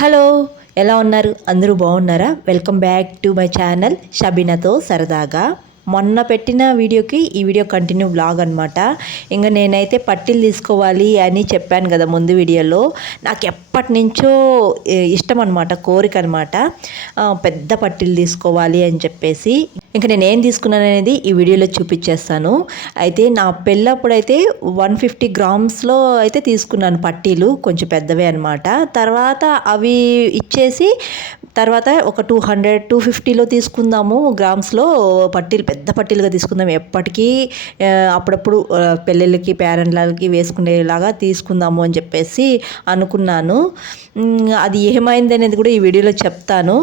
Hello, ఎలా ఉన్నారు? అందరూ బాగున్నారా? Welcome back to my channel షబీనాతో సరదాగా. మొన్న పెట్టిన వీడియోకి ఈ వీడియో కంటిన్యూ వ్లాగ్ అనమాట. ఇంకా నేనైతే పట్టీలు తీసుకోవాలి అని చెప్పాను కదా ముందు వీడియోలో. నాకు ఎప్పటి నుంచో ఇష్టం అనమాట, కోరిక అనమాట, పెద్ద పట్టీలు తీసుకోవాలి అని చెప్పేసి. ఇంకా నేను ఏం తీసుకున్నాను అనేది ఈ వీడియోలో చూపించేస్తాను. అయితే నా పెళ్ళప్పుడైతే 150 గ్రామ్స్లో అయితే తీసుకున్నాను పట్టీలు, కొంచెం పెద్దవే అనమాట. తర్వాత అవి ఇచ్చేసి తర్వాత ఒక 250లో తీసుకుందాము గ్రామ్స్లో పట్టీలు, పెద్ద పట్టీలుగా తీసుకుందాం, ఎప్పటికీ అప్పుడప్పుడు పెళ్ళిళ్ళకి పేరెంట్లకి వేసుకునేలాగా తీసుకుందాము అని చెప్పేసి అనుకున్నాను. అది ఏమైంది అనేది కూడా ఈ వీడియోలో చెప్తాను.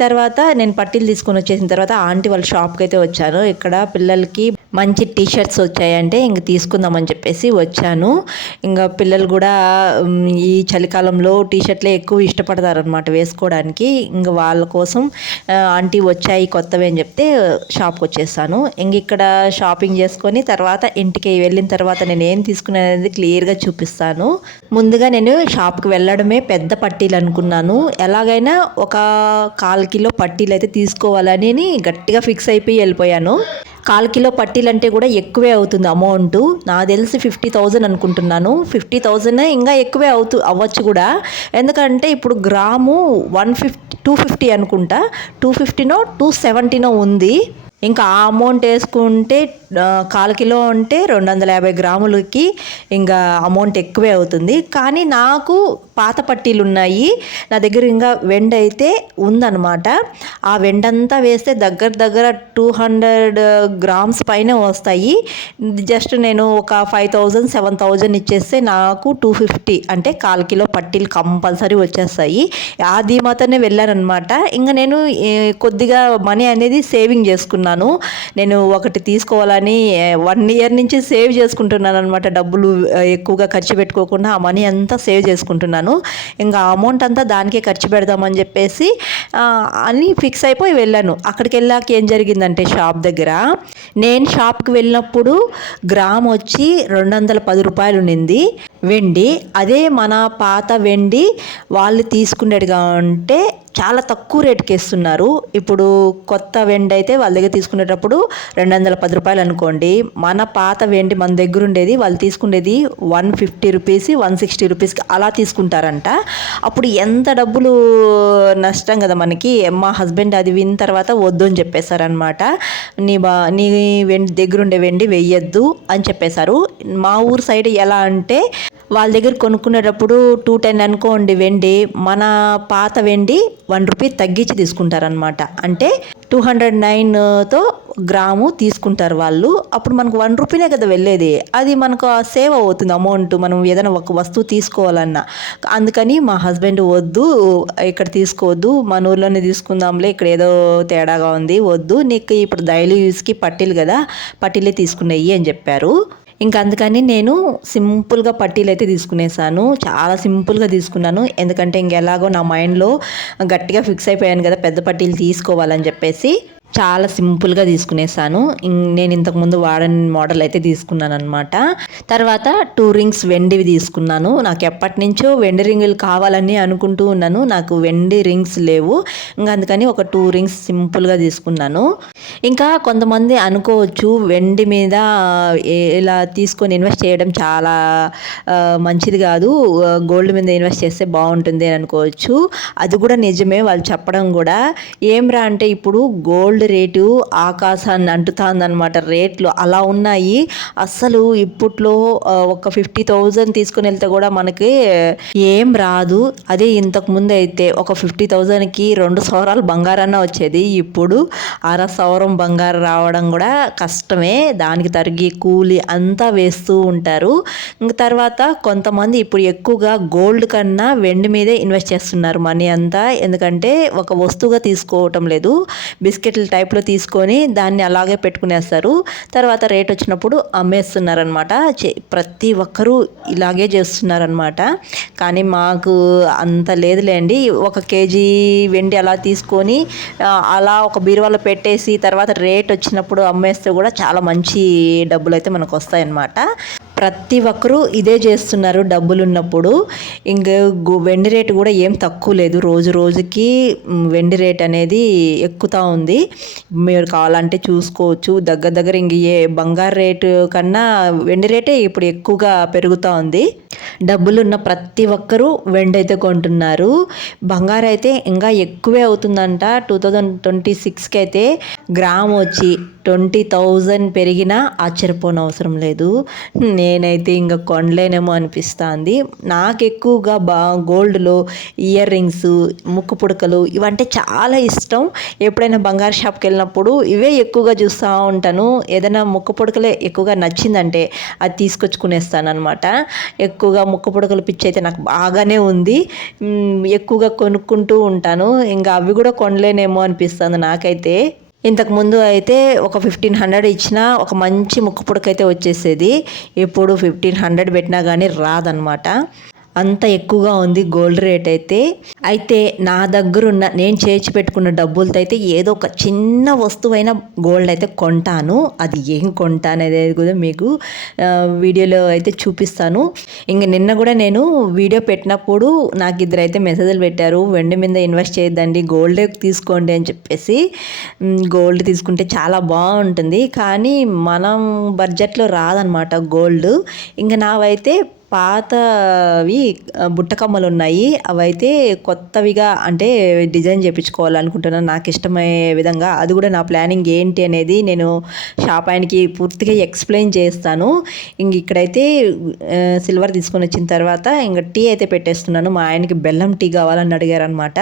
తర్వాత నేను పట్టీలు తీసుకొని వచ్చేసిన తర్వాత ఆంటీ వాళ్ళ షాప్కి అయితే వచ్చాను. ఇక్కడ పిల్లలకి మంచి టీ షర్ట్స్ వచ్చాయంటే ఇంక తీసుకుందామని చెప్పేసి వచ్చాను. ఇంకా పిల్లలు కూడా ఈ చలికాలంలో టీ షర్ట్లే ఎక్కువ ఇష్టపడతారనమాట వేసుకోవడానికి. ఇంకా వాళ్ళ కోసం ఆంటీ వచ్చాయి కొత్తవి అని చెప్తే షాప్కి వచ్చేసాను. ఇంక ఇక్కడ షాపింగ్ చేసుకొని తర్వాత ఇంటికి వెళ్ళిన తర్వాత నేను ఏం తీసుకున్నాను అనేది క్లియర్గా చూపిస్తాను. ముందుగా నేను షాప్కి వెళ్ళడమే పెద్ద పట్టీలు అనుకున్నాను. ఎలాగైనా ఒక 1/4 కిలో పట్టీలు అయితే తీసుకోవాలని గట్టిగా ఫిక్స్ అయిపోయి వెళ్ళిపోయాను. 1/4 కిలో పట్టీలు అంటే కూడా ఎక్కువే అవుతుంది అమౌంట్. నాకు తెలిసి 50,000 అనుకుంటున్నాను. 50,000 ఇంకా ఎక్కువే అవ్వచ్చు కూడా. ఎందుకంటే ఇప్పుడు గ్రాము 250 అనుకుంటా, 250నో 270నో ఉంది. ఇంకా ఆ అమౌంట్ వేసుకుంటే 1/4 కిలో అంటే 250 గ్రాములకి ఇంకా అమౌంట్ ఎక్కువే అవుతుంది. కానీ నాకు పాత పట్టీలు ఉన్నాయి నా దగ్గర, ఇంకా వెండి అయితే ఉందన్నమాట. ఆ వెండంతా వేస్తే దగ్గర 200 గ్రామ్స్ పైన వస్తాయి. జస్ట్ నేను ఒక 5,000 7,000 ఇచ్చేస్తే నాకు 250 అంటే 1/4 కిలో పట్టీలు కంపల్సరీ వచ్చేస్తాయి. ఆ ధీమాతోనే వెళ్ళానమాట. ఇంకా నేను కొద్దిగా మనీ అనేది సేవింగ్ చేసుకున్నాను. నేను ఒకటి తీసుకోవాలని 1 ఇయర్ నుంచి సేవ్ చేసుకుంటున్నాను అనమాట. డబ్బులు ఎక్కువగా ఖర్చు పెట్టుకోకుండా ఆ మనీ అంతా సేవ్ చేసుకుంటున్నాను. ఇంకా అమౌంట్ అంతా దానికే ఖర్చు పెడదామని చెప్పేసి అని ఫిక్స్ అయిపోయి వెళ్ళాను. అక్కడికి వెళ్ళాక ఏం జరిగిందంటే షాప్ దగ్గర నేను షాప్కి వెళ్ళినప్పుడు గ్రామ్ వచ్చి 210 రూపాయలు ఉన్నింది వెండి. అదే మన పాత వెండి వాళ్ళు తీసుకునేట్టుగా ఉంటే చాలా తక్కువ రేటుకి ఇస్తున్నారు. ఇప్పుడు కొత్త వెండి అయితే వాళ్ళ దగ్గర తీసుకునేటప్పుడు 210 రూపాయలు అనుకోండి. మన పాత వెండి మన దగ్గర ఉండేది వాళ్ళు తీసుకునేది 150 రూపీస్ 160 రూపీస్కి అలా తీసుకుంటారంట. అప్పుడు ఎంత డబ్బులు నష్టం కదా మనకి. మా హస్బెండ్ అది విన్న తర్వాత వద్దు అని చెప్పేశారనమాట. నీ వెండి దగ్గర ఉండే వెండి వెయ్యొద్దు అని చెప్పేశారు. మా ఊరు సైడ్ ఎలా అంటే వాళ్ళ దగ్గర కొనుక్కునేటప్పుడు 210 అనుకోండి వెండి, మన పాత వెండి 1 రూపీ తగ్గించి తీసుకుంటారనమాట. అంటే 209తో గ్రాము తీసుకుంటారు వాళ్ళు. అప్పుడు మనకు 1 రూపీనే కదా వెళ్ళేది. అది మనకు సేవ్ అవుతుంది అమౌంట్, మనం ఏదైనా ఒక వస్తువు తీసుకోవాలన్నా. అందుకని మా హస్బెండ్ వద్దు, ఇక్కడ తీసుకోవద్దు, మన ఊర్లోనే తీసుకుందాంలే, ఇక్కడ ఏదో తేడాగా ఉంది, వద్దు, నీకు ఇప్పుడు డైలీ యూస్కి పట్టీలు కదా, పట్టీలే తీసుకునేయి అని చెప్పారు. ఇంకా అందుకని నేను సింపుల్గా పట్టీలు అయితే తీసుకునేసాను. చాలా సింపుల్గా తీసుకున్నాను. ఎందుకంటే ఇంకెలాగో నా మైండ్లో గట్టిగా ఫిక్స్ అయిపోయాను కదా పెద్ద పట్టీలు తీసుకోవాలని చెప్పేసి చాలా సింపుల్గా తీసుకునేసాను. నేను ఇంతకుముందు వాడని మోడల్ అయితే తీసుకున్నాను అనమాట. తర్వాత 2 రింగ్స్ వెండివి తీసుకున్నాను. నాకు ఎప్పటి నుంచో వెండి రింగులు కావాలని అనుకుంటూ ఉన్నాను. నాకు వెండి రింగ్స్ లేవు. ఇంకా అందుకని ఒక 2 రింగ్స్ సింపుల్గా తీసుకున్నాను. ఇంకా కొంతమంది అనుకోవచ్చు వెండి మీద ఇలా తీసుకొని ఇన్వెస్ట్ చేయడం చాలా మంచిది కాదు, గోల్డ్ మీద ఇన్వెస్ట్ చేస్తే బాగుంటుంది అని అనుకోవచ్చు. అది కూడా నిజమే వాళ్ళు చెప్పడం కూడా. ఏమ్రా అంటే ఇప్పుడు గోల్డ్ రేటు ఆకాశాన్ని అంటుతుందన్నమాట. రేట్లు అలా ఉన్నాయి. అస్సలు ఇప్పట్లో ఒక 50,000 తీసుకుని వెళ్తే కూడా మనకి ఏం రాదు. అదే ఇంతకు ముందు అయితే ఒక 50,000కి 2 సవరాలు బంగారన్న వచ్చేది. ఇప్పుడు 1/2 సవరం బంగారం రావడం కూడా కష్టమే. దానికి తరిగి కూలి అంతా వేస్తూ ఉంటారు. ఇంక తర్వాత కొంతమంది ఇప్పుడు ఎక్కువగా గోల్డ్ కన్నా వెండి మీదే ఇన్వెస్ట్ చేస్తున్నారు మనీ అంతా. ఎందుకంటే ఒక వస్తువుగా తీసుకోవటం లేదు, బిస్కెట్ల టైప్లో తీసుకొని దాన్ని అలాగే పెట్టుకునేస్తారు. తర్వాత రేట్ వచ్చినప్పుడు అమ్మేస్తున్నారనమాట. ప్రతి ఒక్కరూ ఇలాగే చేస్తున్నారనమాట. కానీ మాకు అంత లేదులేండి. 1 కేజీ వెండి అలా తీసుకొని అలా ఒక బీరువాలో పెట్టేసి తర్వాత రేట్ వచ్చినప్పుడు అమ్మేస్తే కూడా చాలా మంచి డబ్బులు అయితే మనకు వస్తాయన్నమాట. ప్రతి ఒక్కరూ ఇదే చేస్తున్నారు డబ్బులు ఉన్నప్పుడు. ఇంకా వెండి రేటు కూడా ఏం తక్కువ లేదు, రోజు రోజుకి వెండి రేట్ అనేది ఎక్కుతూ ఉంది. మీరు కావాలంటే చూసుకోవచ్చు. దగ్గర దగ్గర ఇంక బంగారు రేటు కన్నా వెండి రేటే ఇప్పుడు ఎక్కువగా పెరుగుతూ ఉంది. డబ్బులున్న ప్రతి ఒక్కరూ వెండి అయితే కొంటున్నారు. బంగారు అయితే ఇంకా ఎక్కువే అవుతుందంట. 2026కి అయితే గ్రామ్ వచ్చి 20,000 పెరిగినా ఆశ్చర్యపోనవసరం లేదు. నేనైతే ఇంకా కొనలేనేమో అనిపిస్తుంది. నాకు ఎక్కువగా గోల్డ్లో ఇయర్ రింగ్స్, ముక్కు పుడకలు ఇవంటే చాలా ఇష్టం. ఎప్పుడైనా బంగారు షాప్కి వెళ్ళినప్పుడు ఇవే ఎక్కువగా చూస్తూ ఉంటాను. ఏదైనా ముక్కు పుడకలే ఎక్కువగా నచ్చిందంటే అది తీసుకొచ్చుకునేస్తాను అనమాట. ఎక్కువగా ముక్కు పుడకలు పిచ్చి అయితే నాకు బాగానే ఉంది. ఎక్కువగా కొనుక్కుంటూ ఉంటాను. ఇంకా అవి కూడా కొనలేనేమో అనిపిస్తుంది నాకైతే. ఇంతకుముందు అయితే ఒక 1500 ఇచ్చినా ఒక మంచి ముక్కు పుడకైతే వచ్చేసేది. ఇప్పుడు 1500 పెట్టినా కానీ రాదనమాట. అంత ఎక్కువగా ఉంది గోల్డ్ రేట్ అయితే. అయితే నా దగ్గరున్న నేను చేర్చి పెట్టుకున్న డబ్బులతో అయితే ఏదో ఒక చిన్న వస్తువైనా గోల్డ్ అయితే కొంటాను. అది ఏం కొంటాను అనేది కూడా మీకు వీడియోలో అయితే చూపిస్తాను. ఇంక నిన్న కూడా నేను వీడియో పెట్టినప్పుడు నాకు ఇద్దరైతే మెసేజ్లు పెట్టారు, వెండి మీద ఇన్వెస్ట్ చేయొద్దండి, గోల్డే తీసుకోండి అని చెప్పేసి. గోల్డ్ తీసుకుంటే చాలా బాగుంటుంది, కానీ మనం బడ్జెట్లో రాదనమాట గోల్డ్. ఇంక నావైతే పాతవి బుట్టకమ్మలు ఉన్నాయి. అవైతే కొత్తవిగా అంటే డిజైన్ చేయించుకోవాలనుకుంటున్నాను నాకు ఇష్టమయ్యే విధంగా. అది కూడా నా ప్లానింగ్ ఏంటి అనేది నేను షాప్ ఆయనకి పూర్తిగా ఎక్స్ప్లెయిన్ చేస్తాను. ఇంక ఇక్కడైతే సిల్వర్ తీసుకొని వచ్చిన తర్వాత ఇంకా టీ అయితే పెట్టేస్తున్నాను. మా ఆయనకి బెల్లం టీ కావాలని అడిగారు అనమాట.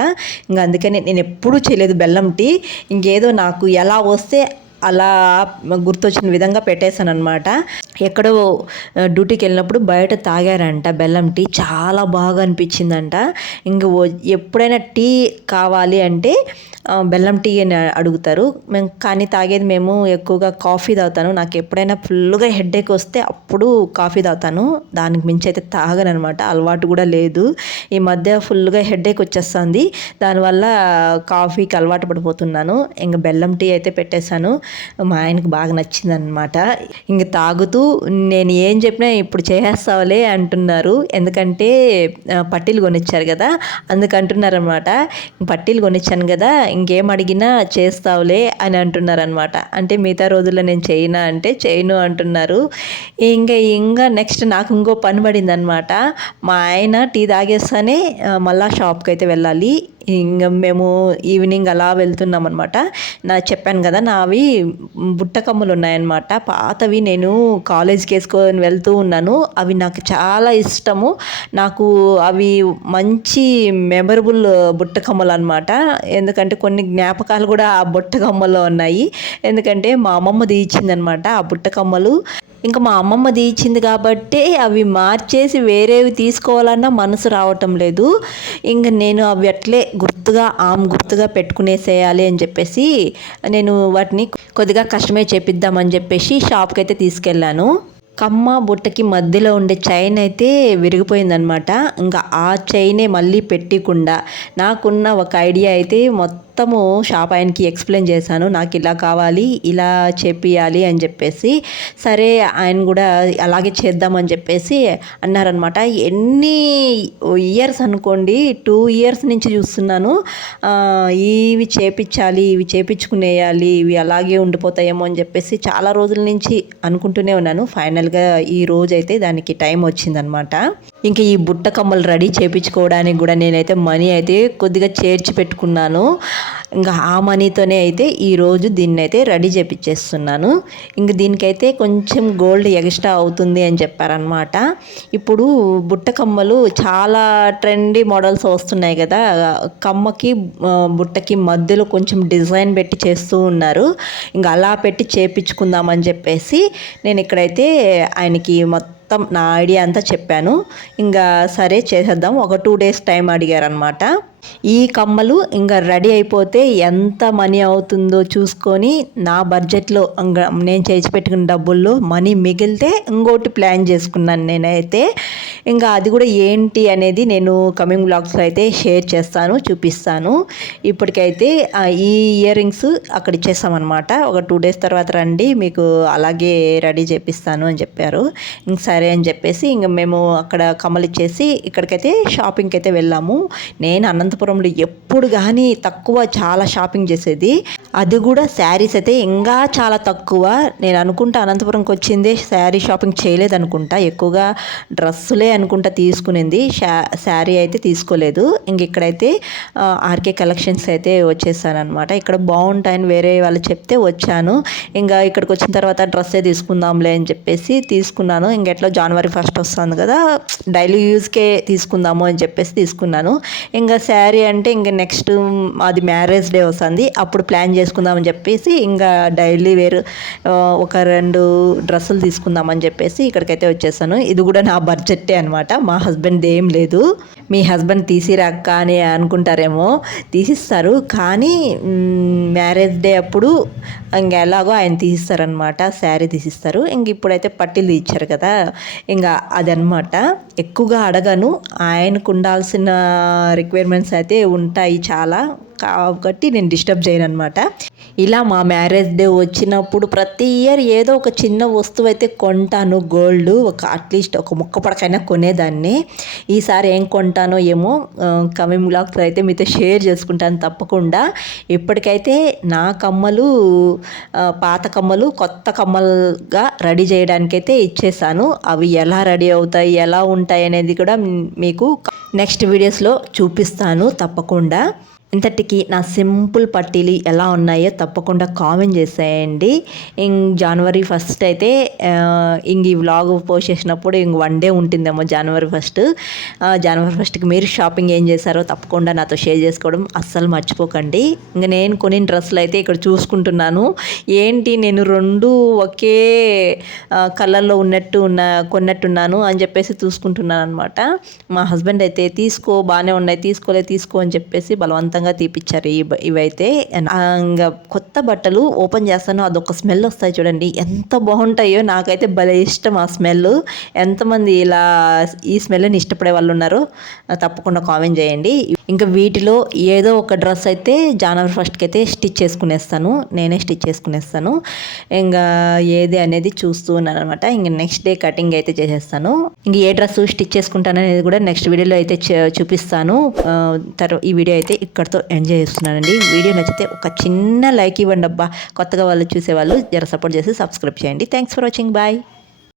ఇంకా అందుకని నేను ఎప్పుడూ చేయలేదు బెల్లం టీ. ఇంకేదో నాకు ఎలా వస్తే అలా గుర్తొచ్చిన విధంగా పెట్టేశాను అనమాట. ఎక్కడో డ్యూటీకి వెళ్ళినప్పుడు బయట తాగారంట బెల్లం టీ, చాలా బాగా అనిపించిందంట. ఇంక ఎప్పుడైనా టీ కావాలి అంటే బెల్లం టీ అని అడుగుతారు. కానీ తాగేది మేము ఎక్కువగా కాఫీ తాగుతాను. నాకు ఎప్పుడైనా ఫుల్గా హెడేక్ వస్తే అప్పుడు కాఫీ తాగుతాను. దానికి మించి అయితే తాగను అనమాట. అలవాటు కూడా లేదు. ఈ మధ్య ఫుల్గా హెడేక్ వచ్చేస్తుంది, దానివల్ల కాఫీకి అలవాటు పడిపోతున్నాను. ఇంక బెల్లం టీ అయితే పెట్టేశాను. మా ఆయనకు బాగా నచ్చింది అనమాట. ఇంక తాగుతూ నేను ఏం చెప్పినా ఇప్పుడు చేసేస్తావులే అంటున్నారు. ఎందుకంటే పట్టీలు కొనిచ్చారు కదా, అందుకంటున్నారు అనమాట. పట్టీలు కొనిచ్చాను కదా, ఇంకేం అడిగినా చేస్తావులే అని అంటున్నారు అనమాట. అంటే మిగతా రోజుల్లో నేను చేయనా అంటే చేయను అంటున్నారు. ఇంకా నెక్స్ట్ నాకు ఇంకో పని పడింది అనమాట. మా ఆయన టీ తాగేస్తానే మళ్ళీ షాప్కి అయితే వెళ్ళాలి. ఇంకా మేము ఈవినింగ్ అలా వెళ్తున్నాం అనమాట. చెప్పాను కదా నావి బుట్టకమ్మలు ఉన్నాయన్నమాట, పాతవి. నేను కాలేజ్కి వేసుకొని వెళ్తూ ఉన్నాను. అవి నాకు చాలా ఇష్టము. నాకు అవి మంచి మెమరబుల్ బుట్టకమ్మలు అనమాట. ఎందుకంటే కొన్ని జ్ఞాపకాలు కూడా ఆ బుట్టకమ్మలో ఉన్నాయి. ఎందుకంటే మా అమ్మమ్మది ఇచ్చిందనమాట ఆ బుట్టకమ్మలు. ఇంకా మా అమ్మమ్మది ఇచ్చింది కాబట్టి అవి మార్చేసి వేరేవి తీసుకోవాలన్నా మనసు రావటం లేదు. ఇంకా నేను అవి అట్లే గుర్తుగా పెట్టుకునేసేయాలి అని చెప్పేసి నేను వాటిని కొద్దిగా కస్టమైజ్ చేపిద్దామని చెప్పేసి షాప్కి అయితే తీసుకెళ్ళాను. కమ్మ బుట్టకి మధ్యలో ఉండే చైన్ అయితే విరిగిపోయిందనమాట. ఇంకా ఆ చైనే మళ్ళీ పెట్టకుండా నాకున్న ఒక ఐడియా అయితే మొత్తము షాప్ ఆయనకి ఎక్స్ప్లెయిన్ చేశాను. నాకు ఇలా కావాలి, ఇలా చేపియాలి అని చెప్పేసి. సరే ఆయన కూడా అలాగే చేద్దామని చెప్పేసి అన్నారనమాట. ఎన్ని ఇయర్స్ అనుకోండి, 2 years నుంచి చూస్తున్నాను. ఇవి చేపించాలి, ఇవి చేపించుకునేయాలి, ఇవి అలాగే ఉండిపోతాయేమో అని చెప్పేసి చాలా రోజుల నుంచి అనుకుంటూనే ఉన్నాను. ఫైనల్గా ఈ రోజు అయితే దానికి టైం వచ్చిందనమాట. ఇంకా ఈ బుట్ట కమ్మలు రెడీ చేయించుకోవడానికి కూడా నేనైతే మనీ అయితే కొద్దిగా చేర్చి పెట్టుకున్నాను. ఇంకా ఆ మనీతోనే అయితే ఈరోజు దీన్ని అయితే రెడీ చేయించేస్తున్నాను. ఇంక దీనికైతే కొంచెం గోల్డ్ ఎక్స్ట్రా అవుతుంది అని చెప్పారనమాట. ఇప్పుడు బుట్ట కమ్మలు చాలా ట్రెండీ మోడల్స్ వస్తున్నాయి కదా, కమ్మకి బుట్టకి మధ్యలో కొంచెం డిజైన్ పెట్టి చేస్తూ ఉన్నారు. ఇంకా అలా పెట్టి చేయించుకుందామని చెప్పేసి నేను ఇక్కడైతే ఆయనకి మొత్తం నా ఐడియా అంతా చెప్పాను. ఇంకా సరే చేసేద్దాం, ఒక 2 days టైం అడిగారనమాట. ఈ కమ్మలు ఇంకా రెడీ అయిపోతే ఎంత మనీ అవుతుందో చూసుకొని నా బడ్జెట్లో నేను చేసి పెట్టుకున్న డబ్బుల్లో మనీ మిగిలితే ఇంకోటి ప్లాన్ చేసుకున్నాను నేనైతే. ఇంకా అది కూడా ఏంటి అనేది నేను కమింగ్ బ్లాగ్స్లో అయితే షేర్ చేస్తాను, చూపిస్తాను. ఇప్పటికైతే ఈ ఇయర్ రింగ్స్ అక్కడ ఇచ్చేస్తామన్నమాట. ఒక 2 days తర్వాత రండి, మీకు అలాగే రెడీ చేపిస్తాను అని చెప్పారు. ఇంక సరే అని చెప్పేసి ఇంక మేము అక్కడ కమ్మలు ఇచ్చేసి ఇక్కడికైతే షాపింగ్కి అయితే వెళ్ళాము. నేను అనంతపురంలో ఎప్పుడు కానీ తక్కువ చాలా షాపింగ్ చేసేది, అది కూడా శారీస్ అయితే ఇంకా చాలా తక్కువ. నేను అనుకుంటా అనంతపురంకి వచ్చిందే శారీ షాపింగ్ చేయలేదు అనుకుంటా, ఎక్కువగా డ్రెస్సులే అనుకుంటా తీసుకునింది, శారీ అయితే తీసుకోలేదు. ఇంక ఇక్కడైతే ఆర్కే కలెక్షన్స్ అయితే వచ్చేసాను అనమాట. ఇక్కడ బాగుంటాయని వేరే వాళ్ళు చెప్తే వచ్చాను. ఇంకా ఇక్కడికి వచ్చిన తర్వాత డ్రెస్సే తీసుకుందాంలే అని చెప్పేసి తీసుకున్నాను. ఇంకెట్లో January 1st వస్తుంది కదా, డైలీ యూజ్కే తీసుకుందాము అని చెప్పేసి తీసుకున్నాను. ఇంకా శారీ అంటే ఇంకా నెక్స్ట్ అది మ్యారేజ్ డే వస్తుంది, అప్పుడు ప్లాన్ చేసుకుందామని చెప్పేసి ఇంకా డైలీ వేరు ఒక 2 డ్రెస్సులు తీసుకుందామని చెప్పేసి ఇక్కడికైతే వచ్చేసాను. ఇది కూడా నా బడ్జెట్టే అనమాట, మా హస్బెండ్ ఏం లేదు. మీ హస్బెండ్ తీసిరాక్క అని అనుకుంటారేమో, తీసిస్తారు కానీ మ్యారేజ్ డే అప్పుడు ఇంక ఎలాగో ఆయన తీసిస్తారనమాట, శారీ తీసిస్తారు. ఇంక ఇప్పుడైతే పట్టీలు ఇచ్చారు కదా, ఇంకా అదనమాట. ఎక్కువగా అడగను, ఆయనకు ఉండాల్సిన రిక్వైర్మెంట్స్ అయితే ఉంటాయి చాలా, కాబట్టి నేను డిస్టర్బ్ చేయను అనమాట. ఇలా మా మ్యారేజ్ డే వచ్చినప్పుడు ప్రతి ఇయర్ ఏదో ఒక చిన్న వస్తువు అయితే కొంటాను, గోల్డ్ అట్లీస్ట్ ఒక ముక్క పడకైనా కొనేదాన్ని. ఈసారి ఏం కొంటానో ఏమో కమింగ్ బ్లాగ్స్లో అయితే మీతో షేర్ చేసుకుంటాను తప్పకుండా. ఇప్పటికైతే నా కమ్మలు పాత కమ్మలు కొత్త కమ్మలుగా రెడీ చేయడానికైతే ఇచ్చేసాను. అవి ఎలా రెడీ అవుతాయి, ఎలా ఉంటాయి అనేది కూడా మీకు నెక్స్ట్ వీడియోస్లో చూపిస్తాను తప్పకుండా. ఇంతటికి నా సింపుల్ పట్టీలు ఎలా ఉన్నాయో తప్పకుండా కామెంట్ చేసేయండి. January 1st అయితే ఇంక ఈ వ్లాగ్ పోస్ట్ చేసినప్పుడు ఇంక 1 day ఉంటుందేమో January 1st. January 1stకి మీరు షాపింగ్ ఏం చేశారో తప్పకుండా నాతో షేర్ చేసుకోవడం అస్సలు మర్చిపోకండి. ఇంక నేను కొన్ని డ్రెస్సులు అయితే ఇక్కడ చూసుకుంటున్నాను. ఏంటి నేను 2 ఒకే కలర్లో కొన్నట్టున్నాను అని చెప్పేసి చూసుకుంటున్నాను అనమాట. మా హస్బెండ్ అయితే తీసుకో, బాగానే ఉన్నాయి, తీసుకో అని చెప్పేసి బలవంతంగా తీపిచ్చారు ఇవైతే. ఇంకా కొత్త బట్టలు ఓపెన్ చేస్తాను, అదొక స్మెల్ వస్తాయి చూడండి, ఎంత బాగుంటాయో. నాకైతే భలే ఇష్టం ఆ స్మెల్. ఎంతమంది ఇలా ఈ స్మెల్ని ఇష్టపడే వాళ్ళు ఉన్నారో తప్పకుండా కామెంట్ చేయండి. ఇంకా వీటిలో ఏదో ఒక డ్రెస్ అయితే January 1stకి అయితే నేనే స్టిచ్ చేసుకునేస్తాను. ఇంకా ఏది అనేది చూస్తూ ఉన్నాను అనమాట. ఇంకా నెక్స్ట్ డే కటింగ్ అయితే చేసేస్తాను. ఇంక ఏ డ్రెస్ స్టిచ్ చేసుకుంటాను అనేది కూడా నెక్స్ట్ వీడియోలో అయితే చూపిస్తాను. ఈ వీడియో అయితే ఇక్కడతో ఎంజాయ్ చేస్తున్నానండి. వీడియో నచ్చితే ఒక చిన్న లైక్ ఇవ్వండి అబ్బా, కొత్తగా వాళ్ళు చూసేవాళ్ళు జర సపోర్ట్ చేసి సబ్స్క్రైబ్ చేయండి. Thanks for watching, bye.